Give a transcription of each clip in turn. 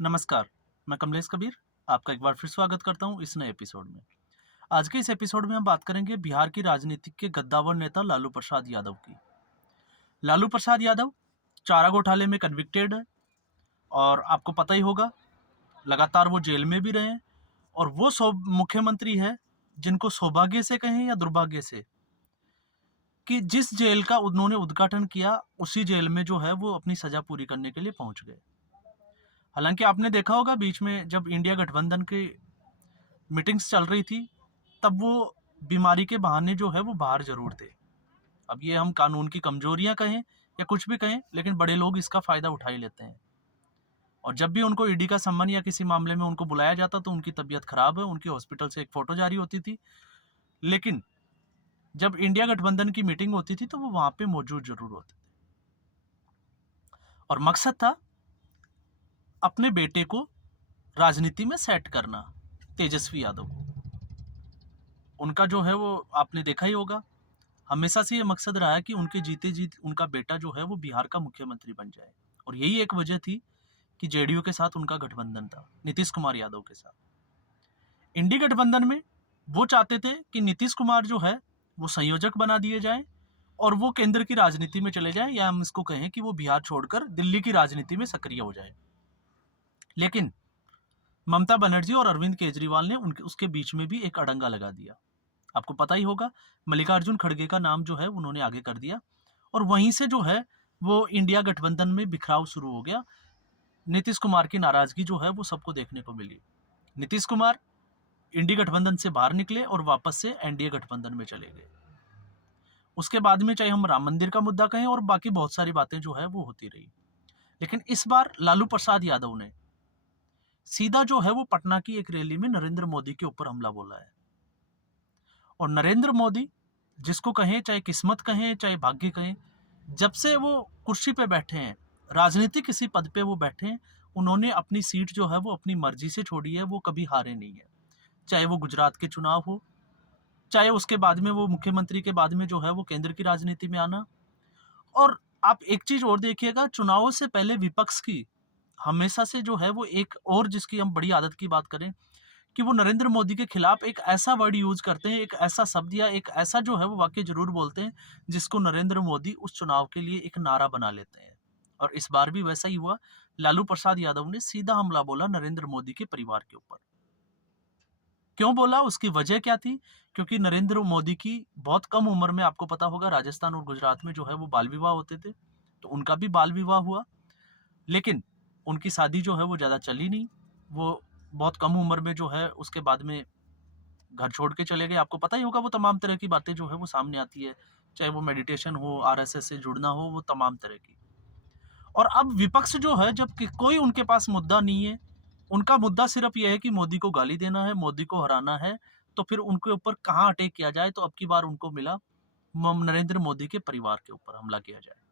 नमस्कार, मैं कमलेश कबीर, आपका एक बार फिर स्वागत करता हूँ इस नए एपिसोड में। आज के इस एपिसोड में हम बात करेंगे बिहार की राजनीति के गद्दावर नेता लालू प्रसाद यादव की। लालू प्रसाद यादव चारा घोटाले में कन्विक्टेड है और आपको पता ही होगा, लगातार वो जेल में भी रहे हैं और वो मुख्यमंत्री है जिनको सौभाग्य से कहें या दुर्भाग्य से कि जिस जेल का उन्होंने उद्घाटन किया, उसी जेल में जो है वो अपनी सजा पूरी करने के लिए पहुंच गए। हालांकि आपने देखा होगा बीच में जब इंडिया गठबंधन की मीटिंग्स चल रही थी, तब वो बीमारी के बहाने जो है वो बाहर जरूर थे। अब ये हम कानून की कमजोरियां कहें या कुछ भी कहें, लेकिन बड़े लोग इसका फायदा उठा ही लेते हैं। और जब भी उनको ईडी का सम्मन या किसी मामले में उनको बुलाया जाता तो उनकी तबीयत खराब है, उनकी हॉस्पिटल से एक फोटो जारी होती थी। लेकिन जब इंडिया गठबंधन की मीटिंग होती थी तो वो वहां पे मौजूद जरूर होते थे और मकसद था अपने बेटे को राजनीति में सेट करना, तेजस्वी यादव को। उनका जो है वो आपने देखा ही होगा, हमेशा से ये मकसद रहा है कि उनके जीते जीत उनका बेटा जो है वो बिहार का मुख्यमंत्री बन जाए। और यही एक वजह थी कि जेडीयू के साथ उनका गठबंधन था, नीतीश कुमार यादव के साथ। इंडी गठबंधन में वो चाहते थे कि नीतीश कुमार जो है वो संयोजक बना दिए जाए और वो केंद्र की राजनीति में चले जाए, या हम इसको कहें कि वो बिहार छोड़कर दिल्ली की राजनीति में सक्रिय हो जाए। लेकिन ममता बनर्जी और अरविंद केजरीवाल ने उनके उसके बीच में भी एक अड़ंगा लगा दिया। आपको पता ही होगा, मल्लिकार्जुन खड़गे का नाम जो है उन्होंने आगे कर दिया और वहीं से जो है वो इंडिया गठबंधन में बिखराव शुरू हो गया। नीतीश कुमार की नाराजगी जो है वो सबको देखने को मिली। नीतीश कुमार इंडी गठबंधन से बाहर निकले और वापस से एनडीए गठबंधन में चले गए। उसके बाद में चाहे हम राम मंदिर का मुद्दा कहें और बाकी बहुत सारी बातें जो है वो होती रही। लेकिन इस बार लालू प्रसाद यादव ने सीधा जो है वो पटना की एक रैली में नरेंद्र मोदी के ऊपर हमला बोला है। और नरेंद्र मोदी, जिसको कहें चाहे किस्मत कहें चाहे भाग्य कहें, जब से वो कुर्सी पे बैठे हैं, राजनीतिक किसी पद पे वो बैठे हैं, उन्होंने अपनी सीट जो है वो अपनी मर्जी से छोड़ी है, वो कभी हारे नहीं है। चाहे वो गुजरात के चुनाव हो, चाहे उसके बाद में वो मुख्यमंत्री के बाद में जो है वो केंद्र की राजनीति में आना। और आप एक चीज और देखिएगा, चुनावों से पहले विपक्ष की हमेशा से जो है वो एक और जिसकी हम बड़ी आदत की बात करें कि वो नरेंद्र मोदी के खिलाफ एक ऐसा वर्ड यूज करते हैं, एक ऐसा शब्द या एक ऐसा जो है वो वाक्य जरूर बोलते हैं जिसको नरेंद्र मोदी उस चुनाव के लिए एक नारा बना लेते हैं। और इस बार भी वैसा ही हुआ। लालू प्रसाद यादव ने सीधा हमला बोला नरेंद्र मोदी के परिवार के ऊपर। क्यों बोला, उसकी वजह क्या थी? क्योंकि नरेंद्र मोदी की बहुत कम उम्र में, आपको पता होगा, राजस्थान और गुजरात में जो है वो बाल विवाह होते थे, तो उनका भी बाल विवाह हुआ। लेकिन उनकी शादी जो है वो ज्यादा चली नहीं। वो बहुत कम उम्र में जो है उसके बाद में घर छोड़ के चले गए। आपको पता ही होगा वो तमाम तरह की बातें जो है वो सामने आती है, चाहे वो मेडिटेशन हो, आरएसएस से जुड़ना हो, वो तमाम तरह की। और अब विपक्ष जो है, जब कोई उनके पास मुद्दा नहीं है, उनका मुद्दा सिर्फ ये है कि मोदी को गाली देना है, मोदी को हराना है, तो फिर उनके ऊपर कहाँ अटैक किया जाए। तो अब की बार उनको मिला नरेंद्र मोदी के परिवार के ऊपर हमला किया जाए।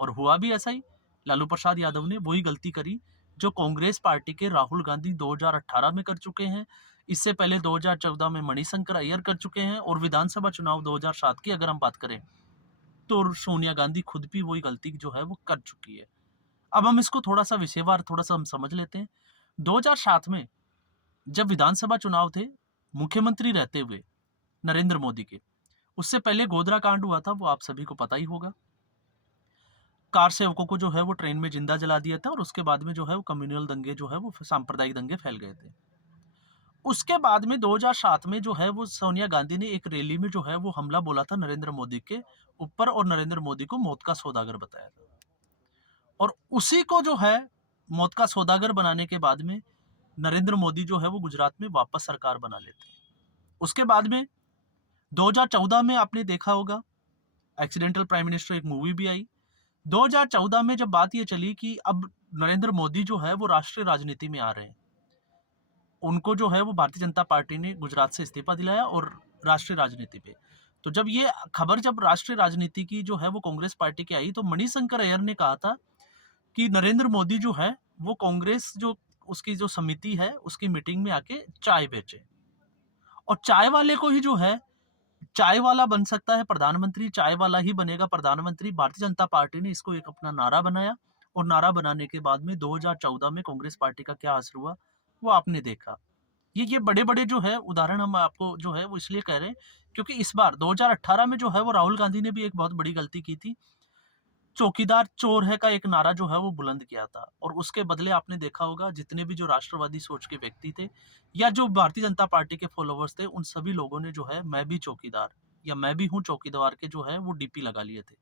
और हुआ भी ऐसा ही। लालू प्रसाद यादव ने वही गलती करी जो कांग्रेस पार्टी के राहुल गांधी 2018 में कर चुके हैं। इससे पहले 2014 में मणिशंकर अय्यर कर चुके हैं और विधानसभा चुनाव 2007 की अगर हम बात करें तो सोनिया गांधी खुद भी वही गलती जो है वो कर चुकी है। अब हम इसको थोड़ा सा विषयवार थोड़ा सा हम समझ लेते हैं। 2007 में जब विधानसभा चुनाव थे, मुख्यमंत्री रहते हुए नरेंद्र मोदी के, उससे पहले गोधरा कांड हुआ था, वो आप सभी को पता ही होगा। कार सेवकों को जो है वो ट्रेन में जिंदा जला दिया था और उसके बाद में जो है वो कम्युनल दंगे जो है वो सांप्रदायिक दंगे फैल गए थे। उसके बाद में 2007 में जो है वो सोनिया गांधी ने एक रैली में जो है वो हमला बोला था नरेंद्र मोदी के ऊपर और नरेंद्र मोदी को मौत का सौदागर बताया था। और उसी को जो है मौत का सौदागर बनाने के बाद में नरेंद्र मोदी जो है वो गुजरात में वापस सरकार बना लेते हैं। उसके बाद में 2014 में आपने देखा होगा, एक्सीडेंटल प्राइम मिनिस्टर एक मूवी भी आई। 2014 में जब बात ये चली कि अब नरेंद्र मोदी जो है वो राष्ट्रीय राजनीति में आ रहे हैं, उनको जो है वो भारतीय जनता पार्टी ने गुजरात से इस्तीफा दिलाया और राष्ट्रीय राजनीति पे। तो जब ये खबर जब राष्ट्रीय राजनीति की जो है वो कांग्रेस पार्टी की आई, तो मणिशंकर अय्यर ने कहा था कि नरेंद्र मोदी जो है वो कांग्रेस जो उसकी जो समिति है उसकी मीटिंग में आके चाय बेचे और चाय वाले को ही जो है चाय वाला बन सकता है प्रधानमंत्री, चाय वाला ही बनेगा प्रधानमंत्री। भारतीय जनता पार्टी ने इसको एक अपना नारा बनाया और नारा बनाने के बाद में 2014 में कांग्रेस पार्टी का क्या असर हुआ, वो आपने देखा। ये बड़े-बड़े जो है उदाहरण हम आपको जो है वो इसलिए कह रहे हैं, क्योंकि इस बार 2018 में जो है वो राहुल गांधी ने भी एक बहुत बड़ी गलती की थी। चौकीदार चोर है का एक नारा जो है वो बुलंद किया था, और उसके बदले आपने देखा होगा जितने भी जो राष्ट्रवादी सोच के व्यक्ति थे या जो भारतीय जनता पार्टी के फॉलोवर्स थे, उन सभी लोगों ने जो है मैं भी चौकीदार या मैं भी हूँ चौकीदार के जो है वो डीपी लगा लिए थे।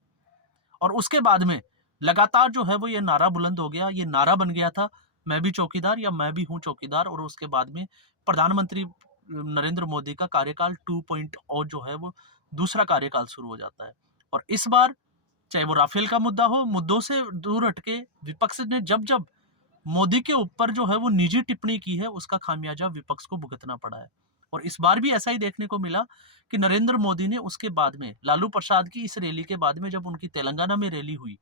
और उसके बाद में लगातार जो है वो ये नारा बुलंद हो गया, ये नारा बन गया था, मैं भी चौकीदार या मैं भी हूँ चौकीदार। और उसके बाद में प्रधानमंत्री नरेंद्र मोदी का कार्यकाल 2.0 जो है वो दूसरा कार्यकाल शुरू हो जाता है। और इस बार चाहे वो राफेल का मुद्दा हो, मुद्दों से दूर हटके विपक्ष ने जब जब मोदी के ऊपर जो है वो निजी टिप्पणी की है, उसका खामियाजा विपक्ष को भुगतना पड़ा है। और इस बार भी ऐसा ही देखने को मिला कि नरेंद्र मोदी ने उसके बाद में लालू प्रसाद की इस रैली के बाद में जब उनकी तेलंगाना में रैली हुई,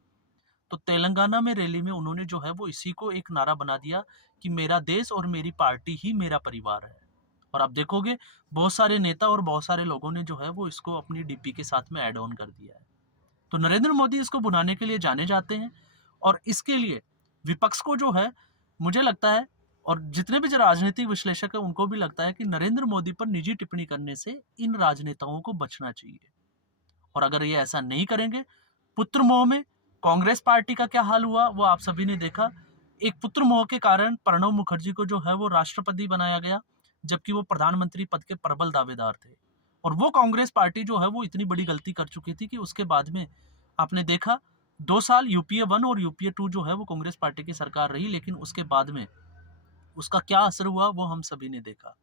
तो तेलंगाना में रैली में उन्होंने जो है वो इसी को एक नारा बना दिया कि मेरा देश और मेरी पार्टी ही मेरा परिवार है। और आप देखोगे बहुत सारे नेता और बहुत सारे लोगों ने जो है वो इसको अपनी डीपी के साथ में ऐड ऑन कर दिया है। तो नरेंद्र मोदी इसको भुनाने के लिए जाने जाते हैं, और इसके लिए विपक्ष को जो है मुझे लगता है, और जितने भी जो राजनीतिक विश्लेषक है उनको भी लगता है कि नरेंद्र मोदी पर निजी टिप्पणी करने से इन राजनेताओं को बचना चाहिए। और अगर ये ऐसा नहीं करेंगे, पुत्र मोह में कांग्रेस पार्टी का क्या हाल हुआ वो आप सभी ने देखा। एक पुत्र मोह के कारण प्रणब मुखर्जी को जो है वो राष्ट्रपति बनाया गया, जबकि वो प्रधानमंत्री पद के प्रबल दावेदार थे। और वो कांग्रेस पार्टी जो है वो इतनी बड़ी गलती कर चुकी थी कि उसके बाद में आपने देखा 2 साल यूपीए 1 और यूपीए 2 जो है वो कांग्रेस पार्टी की सरकार रही, लेकिन उसके बाद में उसका क्या असर हुआ वो हम सभी ने देखा।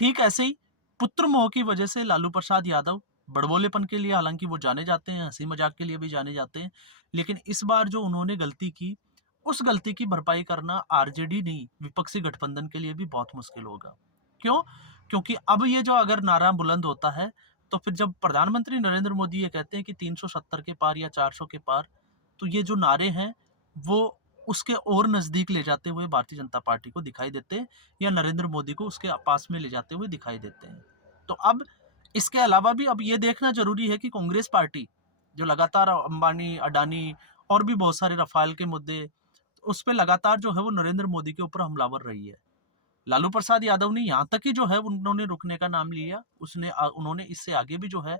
ठीक ऐसे ही पुत्र मोह की वजह से लालू प्रसाद यादव बड़बोलेपन के लिए हालांकि वो जाने जाते हैं, हंसी मजाक के लिए भी जाने जाते हैं, लेकिन इस बार जो उन्होंने गलती की, उस गलती की भरपाई करना आरजेडी नहीं विपक्षी गठबंधन के लिए भी बहुत मुश्किल होगा। क्यों? क्योंकि अब ये जो अगर नारा बुलंद होता है, तो फिर जब प्रधानमंत्री नरेंद्र मोदी ये कहते हैं कि 370 के पार या 400 के पार, तो ये जो नारे हैं वो उसके और नजदीक ले जाते हुए भारतीय जनता पार्टी को दिखाई देते हैं, या नरेंद्र मोदी को उसके पास में ले जाते हुए दिखाई देते हैं। तो अब इसके अलावा भी अब ये देखना जरूरी है कि कांग्रेस पार्टी जो लगातार अंबानी, अडानी और भी बहुत सारे रफाल के मुद्दे, उस पे लगातार जो है वो नरेंद्र मोदी के ऊपर हमलावर रही है। लालू प्रसाद यादव ने यहाँ तक कि जो है उन्होंने रुकने का नाम लिया, उन्होंने इससे आगे भी जो है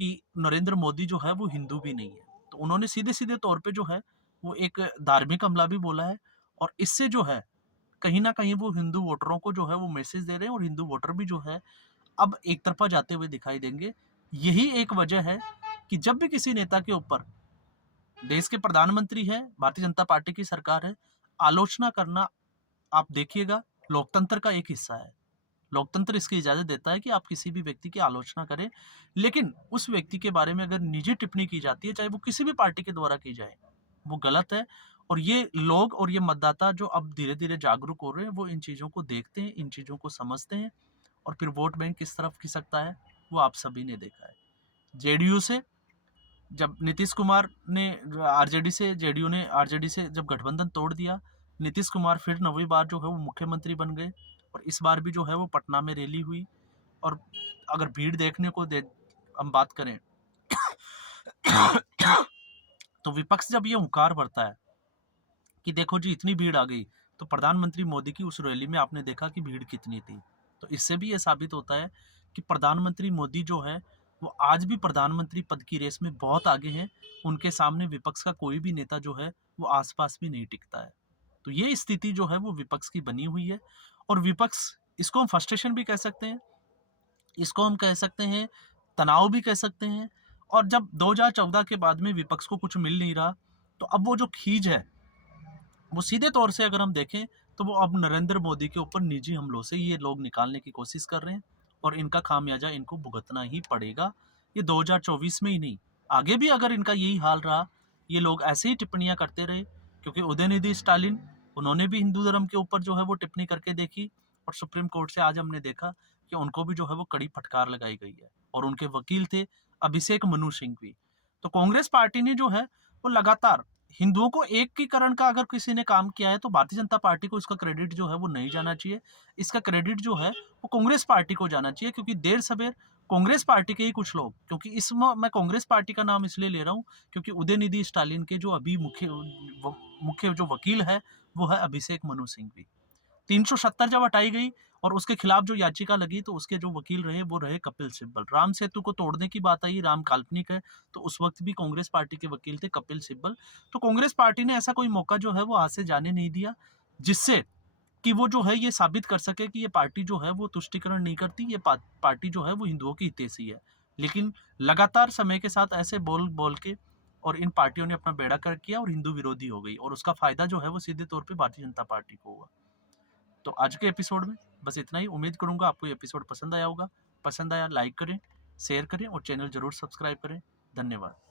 कि नरेंद्र मोदी जो है वो हिंदू भी नहीं है, तो उन्होंने सीधे सीधे तौर पे जो है वो एक धार्मिक हमला भी बोला है। और इससे जो है कहीं ना कहीं वो हिंदू वोटरों को जो है वो मैसेज दे रहे हैं, और हिंदू वोटर भी जो है अब एक तरफा जाते हुए दिखाई देंगे। यही एक वजह है कि जब भी किसी नेता के ऊपर, देश के प्रधानमंत्री है, भारतीय जनता पार्टी की सरकार है, आलोचना करना, आप देखिएगा, लोकतंत्र का एक हिस्सा है। लोकतंत्र इसकी इजाजत देता है कि आप किसी भी व्यक्ति की आलोचना करें, लेकिन उस व्यक्ति के बारे में अगर निजी टिप्पणी की जाती है, चाहे वो किसी भी पार्टी के द्वारा की जाए, वो गलत है। और ये लोग और ये मतदाता जो अब धीरे धीरे जागरूक हो रहे हैं, वो इन चीजों को देखते हैं, इन चीजों को समझते हैं, और फिर वोट बैंक किस तरफ खिसकता है वो आप सभी ने देखा है। जेडीयू से जब नीतीश कुमार ने जेडीयू ने आरजेडी से जब गठबंधन तोड़ दिया, नीतीश कुमार फिर 9वीं बार जो है वो मुख्यमंत्री बन गए, और इस बार भी जो है वो पटना में रैली हुई। और अगर भीड़ देखने को हम बात करें तो विपक्ष जब ये हुंकार भरता है कि देखो जी इतनी भीड़ आ गई, तो प्रधानमंत्री मोदी की उस रैली में आपने देखा कि भीड़ कितनी थी। तो इससे भी ये साबित होता है कि प्रधानमंत्री मोदी जो है वो आज भी प्रधानमंत्री पद की रेस में बहुत आगे हैं। उनके सामने विपक्ष का कोई भी नेता जो है वो आसपास भी नहीं टिकता है। तो ये स्थिति जो है वो विपक्ष की बनी हुई है, और विपक्ष, इसको हम फ्रस्ट्रेशन भी कह सकते हैं, इसको हम कह सकते हैं तनाव भी कह सकते हैं। और जब 2014 के बाद में विपक्ष को कुछ मिल नहीं रहा, तो अब वो जो खींच है वो सीधे तौर से अगर हम देखें तो वो अब नरेंद्र मोदी के ऊपर निजी हमलों से ये लोग निकालने की कोशिश कर रहे हैं, और इनका खामियाजा इनको भुगतना ही पड़ेगा। ये 2024 में ही नहीं, आगे भी अगर इनका यही हाल रहा, ये लोग ऐसे ही टिप्पणियां करते रहे, क्योंकि उदयनिधि स्टालिन, उन्होंने भी हिंदू धर्म के ऊपर जो है वो टिप्पणी करके देखी, और सुप्रीम कोर्ट से आज हमने देखा कि उनको भी जो है वो कड़ी फटकार लगाई गई है, और उनके वकील थे अभिषेक मनु सिंह भी। तो कांग्रेस पार्टी ने जो है वो लगातार हिंदुओं को एकीकरण का अगर किसी ने काम किया है, तो भारतीय जनता पार्टी को इसका क्रेडिट जो है वो नहीं जाना चाहिए। इसका क्रेडिट जो है वो कांग्रेस पार्टी को जाना चाहिए, क्योंकि देर सवेर कांग्रेस पार्टी के ही कुछ लोग, क्योंकि मैं कांग्रेस पार्टी का नाम इसलिए ले रहा हूँ क्योंकि उदयनिधि स्टालिन के जो अभी मुख्य जो वकील है वो है अभिषेक मनु सिंघवी। 370 जब हटाई गई और उसके खिलाफ जो याचिका लगी तो उसके जो वकील रहे वो रहे कपिल सिब्बल। राम सेतु को तोड़ने की बात आई, राम काल्पनिक है, तो उस वक्त भी कांग्रेस पार्टी के वकील थे कपिल सिब्बल। तो कांग्रेस पार्टी ने ऐसा कोई मौका जो है वो हाथ से जाने नहीं दिया जिससे कि वो जो है ये साबित कर सके कि ये पार्टी जो है वो तुष्टिकरण नहीं करती, ये पार्टी जो है वो हिंदुओं की हितैषी है। लेकिन लगातार समय के साथ ऐसे बोल बोल के और इन पार्टियों ने अपना बेड़ा कर किया और हिंदू विरोधी हो गई और उसका फायदा जो है वो सीधे तौर पे भारतीय जनता पार्टी को हुआ। तो आज के एपिसोड में बस इतना ही। उम्मीद करूंगा आपको ये एपिसोड पसंद आया होगा। पसंद आया लाइक करें, शेयर करें और चैनल जरूर सब्सक्राइब करें। धन्यवाद।